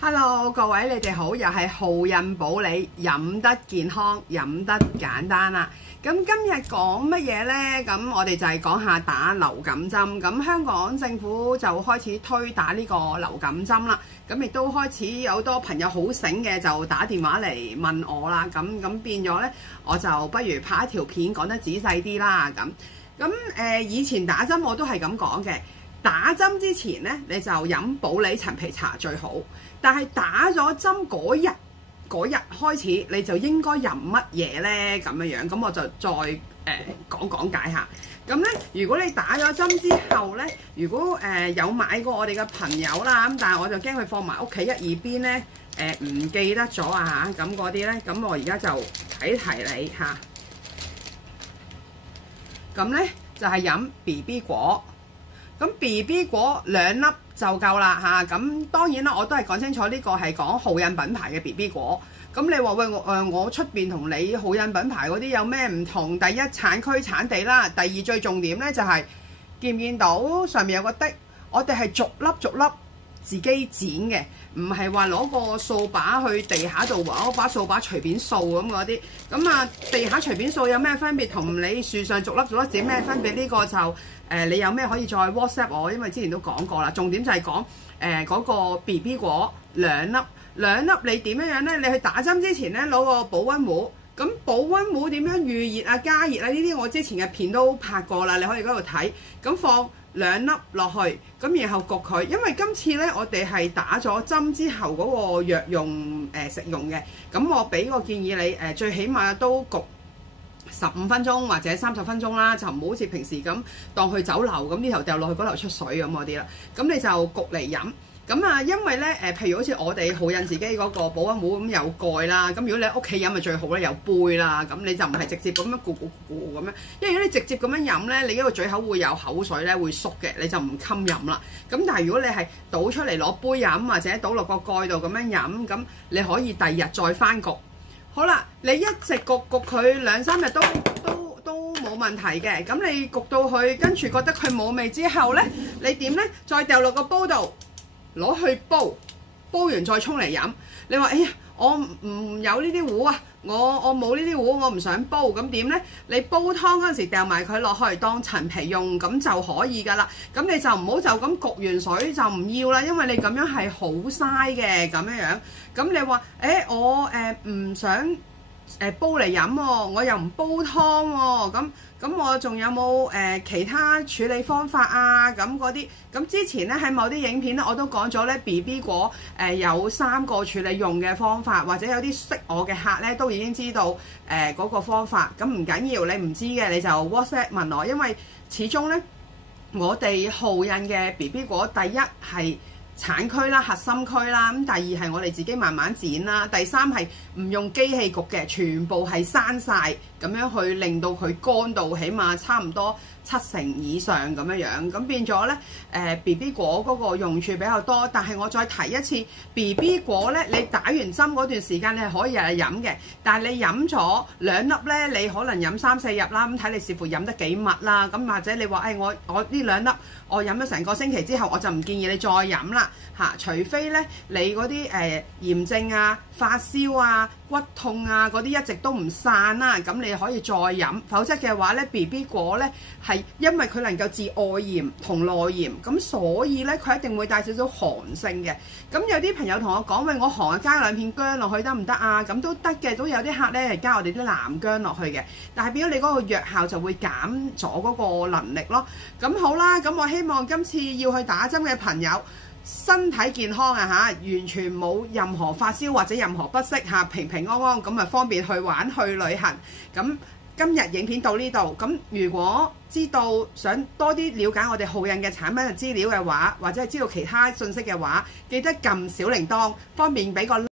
Hello， 各位你哋好，又係浩印保理，飲得健康，飲得簡單啦。咁今日講乜嘢呢？咁我哋就係講下打流感針。咁香港政府就開始推打呢個流感針啦。咁亦都開始有好多朋友好醒嘅就打電話嚟問我啦。咁變咗呢，我就不如拍一條片講得仔細啲啦。咁以前打針我都係咁講嘅。打針之前呢，你就飲保理陳皮茶最好。但係打咗針嗰日開始，你就應該飲乜嘢呢？咁樣，咁我就再講解下。咁呢，如果你打咗針之後呢，如果有買過我哋嘅朋友啦，咁但係我就驚佢放埋屋企一二邊呢，唔記得咗啊嚇，咁嗰啲呢，咁我而家就提你嚇。咁呢，就係飲 BB 果。咁 BB 果2粒就夠啦嚇，咁當然啦，我都係講清楚呢個係講浩印品牌嘅 BB 果。咁你話喂我出邊同你浩印品牌嗰啲有咩唔同？第一，產區產地啦，第二，最重點呢就係見唔見到上面有個的？我哋係逐粒自己剪嘅，唔係話攞個掃把去地下度攞把掃把隨便掃咁嗰啲。咁啊，地下隨便掃有咩分別？同你樹上逐粒剪咩分別？呢個就你有咩可以再 WhatsApp 我，因為之前都講過啦。重點就係講嗰個 BB 果2粒你點樣呢？你去打針之前呢，攞個保溫壺。咁保溫壺點樣預熱啊、加熱啊？呢啲我之前嘅片都拍過啦，你可以嗰度睇。咁放2粒落去，咁然後焗佢。因為今次呢，我哋係打咗針之後嗰個藥用食用嘅。咁我俾個建議你最起碼都焗15分鐘或者30分鐘啦，就唔好似平時咁當去酒樓咁呢頭掉落去嗰頭出水咁嗰啲啦。咁你就焗嚟飲。咁啊，因為咧譬如好似我哋浩印自己嗰個保溫壺咁有蓋啦，咁如果你喺屋企飲咪最好咧，有杯啦，咁你就唔係直接咁樣咕咁樣，因為如果你直接咁樣飲咧，你嗰個嘴口會有口水咧，會縮嘅，你就唔襟飲啦。咁但係如果你係倒出嚟攞杯飲或者倒落個蓋度咁樣飲，咁你可以第二日再翻焗。好啦，你一直焗佢2-3日都冇問題嘅。咁你焗到佢跟住覺得佢冇味之後咧，你點咧？再掉落個煲度。攞去煲完再沖嚟飲。你話哎呀，我唔有呢啲壺啊，我冇呢啲壺，我唔想煲，咁點呢？你煲湯嗰陣時掉埋佢落去當陳皮用，咁就可以㗎啦。咁你就唔好就咁焗完水就唔要啦，因為你咁樣係好嘥嘅咁樣。咁你話我唔想煲嚟飲喎，我又唔煲湯喎，咁我仲有冇其他處理方法啊？咁嗰啲，咁之前咧喺某啲影片咧我都講咗咧 BB 果有3個處理用嘅方法，或者有啲識我嘅客咧都已經知道嗰個方法。咁唔緊要，你唔知嘅你就 WhatsApp 問我，因為始終咧我哋浩印嘅 BB 果第一係產區啦、核心區啦，咁第二係我哋自己慢慢剪啦，第三係唔用機器焗嘅，全部係生晒咁樣去令到佢乾到起碼差唔多70%以上咁樣，咁變咗呢BB 果嗰個用處比較多。但係我再提一次 BB 果呢，你打完針嗰段時間你係可以日日飲嘅，但係你飲咗2粒呢，你可能飲3-4日啦，咁睇你視乎飲得幾密啦。咁或者你話我呢2粒我飲咗成個星期之後，我就唔建議你再飲啦嚇，除非呢你嗰啲炎症啊、發燒啊、骨痛啊嗰啲一直都唔散啦，咁你可以再飲。否則嘅話呢 BB 果呢係因為佢能夠治外炎同內炎，咁所以呢佢一定會帶少少寒性嘅。咁有啲朋友同我講，喂，我寒加2片薑落去得唔得啊？咁都得嘅，都有啲客呢係加我哋啲南薑落去嘅，但係變咗你嗰個藥效就會減咗嗰個能力咯。咁好啦，咁我希望今次要去打針嘅朋友身體健康啊嚇，完全冇任何發燒或者任何不適嚇，平平安安咁啊，方便去玩去旅行。咁今日影片到呢度，咁如果知道想多啲了解我哋浩印嘅產品嘅資料嘅話，或者係知道其他信息嘅話，記得撳小鈴鐺，方便俾個